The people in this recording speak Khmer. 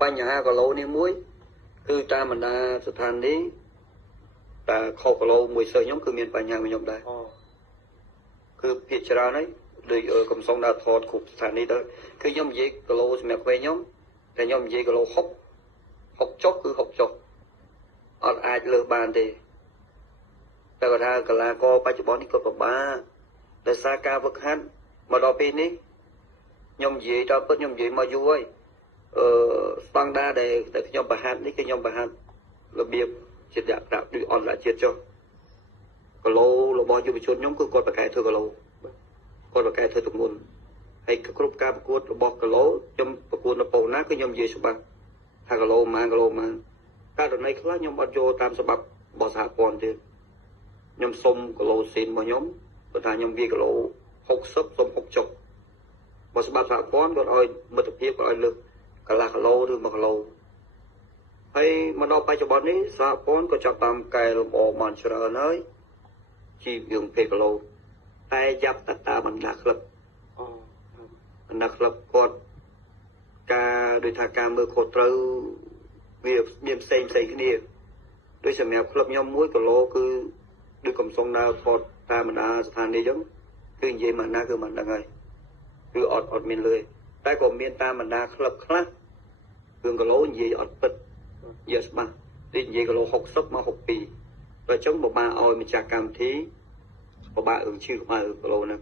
បញ្ហាគីឡូនេះមួយគឺតាមបណ្ដាស្ថានីយ៍តែខុសគីឡូមួយសិស្សខ្ញុំគឺមានបញ្ហាមួយខ្ញុំដែរគឺភាគច្រើនហើយដូចកំសងដើរថតគ្រប់ស្ថានីយ៍ទៅគឺខ្ញុំនិយាយគីឡូសម្រាប់ពេលខ្ញុំតែខ្ញុំនិយាយគីឡូ60ចុះគឺ60ចុះអត់អាចលើសបានទេតែគាត់ថាកីឡាករបច្ចុប្បន្ននេះគាត់ពិបាកដោយសារការវឹកហាត់មកដល់ពេលនេះខ្ញុំនិយាយដល់ពិតខ្ញុំនិយាយមកយូរហើយស្តង់ដារដែលខ្ញុំបង្ហាត់នេះគឺខ្ញុំបង្ហាត់របៀបជាដាក់ប្រាក់ដូចអន្តរជាតិចុះគីឡូរបស់យុវជនខ្ញុំគឺគាត់ប្រកែកធ្វើគីឡូគាត់ប្រកែកធ្វើទម្ងន់ហើយគ្រប់ការប្រកួតរបស់គីឡូខ្ញុំប្រកួតនៅប៉ូណាគឺខ្ញុំនិយាយច្បាស់ថាគីឡូម៉ានករណីខ្លះខ្ញុំអត់យកតាមច្បាប់របស់សហព័ន្ធទេខ្ញុំសុំគីឡូស៊ីនរបស់ខ្ញុំគាត់ថាខ្ញុំវាគីឡូ60សុំ60ចុះបើច្បាប់សហព័ន្ធគាត់ឲ្យមិត្តភាពគាត់ឲ្យលើកកន្លះគីឡូឬ1គីឡូហើយមកដល់បច្ចុប្បន្ននេះសហព័ន្ធក៏ចាប់តាមកែលម្អបានច្រើនហើយជីវយើង2គីឡូតែចាប់តាបណ្ដាក្លឹបបណ្ដាក្លឹបគាត់ការដូចថាការមើលខុសត្រូវវាមានផ្សេងគ្នាដូចសម្រាប់ក្លឹបខ្ញុំ1គីឡូគឺដូចកំសងដើរថតតាមបណ្ដាស្ថានីយ៍អញ្ចឹងគឺនិយាយមកណាគឺមិនដឹងហើយគឺអត់មានលុយតែក៏មានតាមបណ្ដាក្លឹបខ្លះគឺគីឡូនិយាយអត់ពិតនិយាយច្បាស់ដូចនិយាយគីឡូ60មក62តែអញ្ចឹងបបាឲ្យម្ចាស់កម្មវិធីបបារឿងឈឺក្បាលគីឡូហ្នឹង